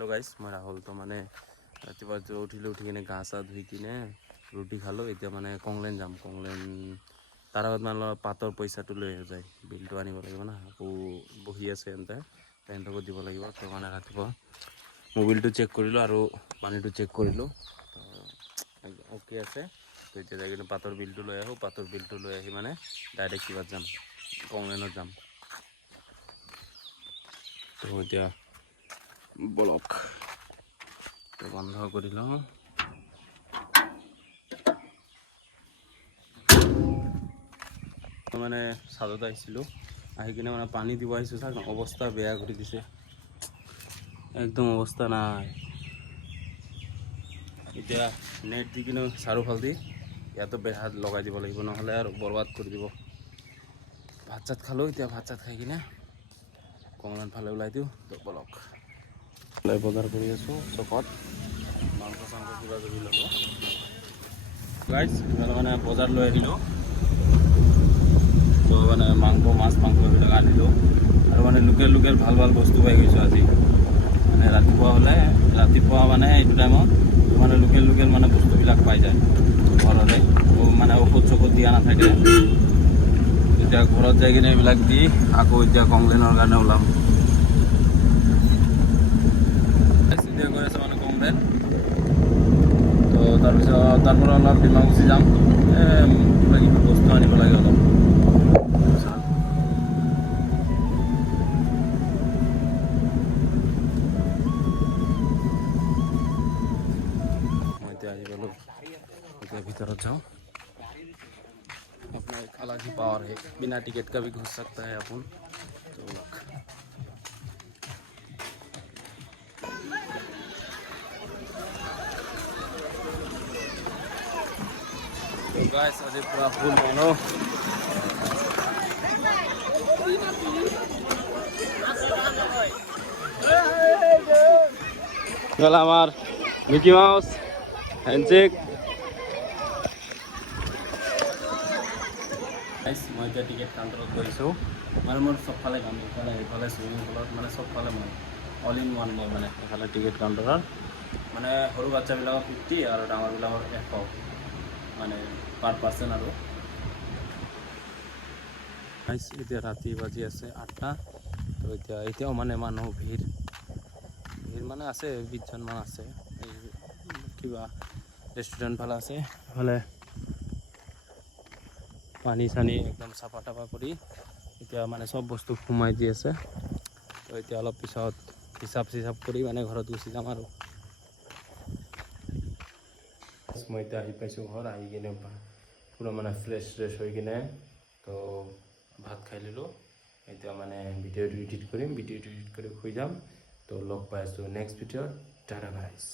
hello guys मैं राहुल तो माने रातिपुवा उठी किने गা চা ধুই কিনে ৰুটি খালো এতিয়া মানে কংলেন যাম কংলেন তাৰ আগত মানে পাতৰ পইচাটো লৈ যায় বিলটো আনিব লাগিব না আকৌ বহি আছে এন্তে পেণ্টকো দিব লাগিব তো মানে ৰাতিপুৱা মোবাইলটো চেক কৰিলো আৰু পানীটো চেক কৰিলো তো ওকে আছে তো এতিয়া যাই কিনে পাতৰ বিলটো লৈ আহো পাতৰ বিলটো লৈ আহি মানে ডাইৰেক্ট কিবা যাম কংলেনত যাম তো এতিয়া ব্লক তো বন্ধ কৰি লওঁ মানে সাদত আহিছিলো আহি কিনে মানে পানী দিব আহিছো চাক অৱস্থা বেয়া কৰি দিছে একদম অৱস্থা নাই এতিয়া নেট দি কিনে চাৰিওফাল দি ইয়াতো বেহাত লগাই দিব লাগিব নহ'লে আৰু বৰবাদ কৰি দিব ভাত চাত খালো এতিয়া ভাত চাত খাই কিনে কংলেন ফালে ওলাই দিওঁ তো ব্লক বজাৰ কৰি আছো চকত মাংস চাংস কিবা কিবি ল'ব গাইজ মানে বজাৰ লৈ আহিলোঁ তো মানে মাংস মাছ মাংস এইবিলাক আনিলোঁ আৰু মানে লোকেল ভাল ভাল বস্তু পাই গৈছোঁ আজি মানে ৰাতিপুৱা মানে এইটো টাইমত মানে লোকেল মানে বস্তুবিলাক পাই যায় ঘৰতে মানে ঔষধ চৌষধ দিয়া নাথাকে এতিয়া ঘৰত যাই কিনে এইবিলাক দি আকৌ এতিয়া কংলেনৰ কাৰণে ওলাম এতিয়া গৈ আছে মানে কংলেন তো তাৰপিছত তাৰ পৰা অলপ ডিমাকুচি যাম কিবা কিবি বস্তু আনিব লাগে অলপ মই এতিয়া আহি গ'লোঁ এতিয়া ভিতৰত যাওঁ अपना एक अलग ही पावर है बिना टिकट का भी घुस सकता है अपन तो गाइस आज पूरा फुल मानो गला हमार मिकी माउस हैंडशेक मैं এতিয়া টিকেট কাউণ্টাৰত গৈছোঁ মানে মোৰ চবফালে কাম এইফালে চুইমিং পুলত মানে চবফালে মই অল ইন ওৱান মই মানে এইফালে টিকেট কাউণ্টাৰত মানে সৰু বাচ্চাবিলাকৰ 50 আৰু ডাঙৰবিলাকৰ 100 মানে পাৰ পাৰ্চন আৰু এতিয়া ৰাতি বাজি আছে 8টা তো এতিয়াও মানে মানুহ ভিৰ মানে আছে 20জন মান আছে কিবা ৰেষ্টুৰেণ্ট ফালে আছে এইফালে পানী চানী একদম চাফা টাফা কৰি এতিয়া মানে সব বস্তু সোমাই দি আছে তো এতিয়া অলপ পিছত হিচাপ কৰি মানে ঘৰত গুচি যাম আৰু মই এতিয়া আহি পাইছোঁ ঘৰ আহি কিনে পুৰা মানে ফ্ৰেছ হৈ কিনে তো ভাত খাই ললোঁ এতিয়া মানে ভিডিঅ'টো এডিট কৰিম ভিডিঅ'টো এডিট কৰি শুই যাম তো লগ পাই আছোঁ নেক্সট ভিডিঅ'ত টাটা গাইজ